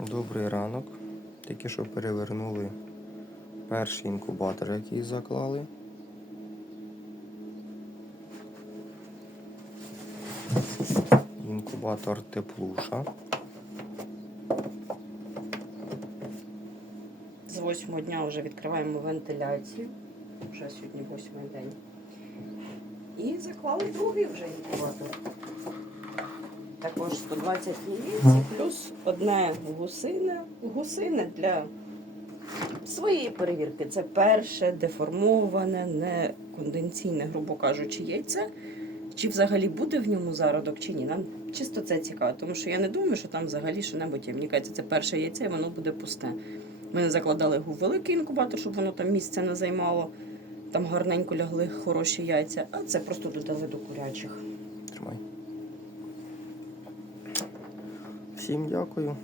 Добрий ранок. Тільки що перевернули перший інкубатор, який заклали. Інкубатор теплуша. З восьмого дня вже відкриваємо вентиляцію. Вже сьогодні восьмий день. І заклали другий вже інкубатор. Також 120 яєць, плюс одне гусине. Гусине для своєї перевірки. Це перше деформоване, не конденційне, грубо кажучи, яйце. Чи взагалі буде в ньому зародок, чи ні. Нам чисто це цікаво, тому що я не думаю, що там взагалі що-небудь є. Мені кажеться, це перше яйце, і воно буде пусте. Ми не закладали його в великий інкубатор, щоб воно там місце не займало. Там гарненько лягли хороші яйця, а це просто додали до курячих. Тримай. Всім дякую.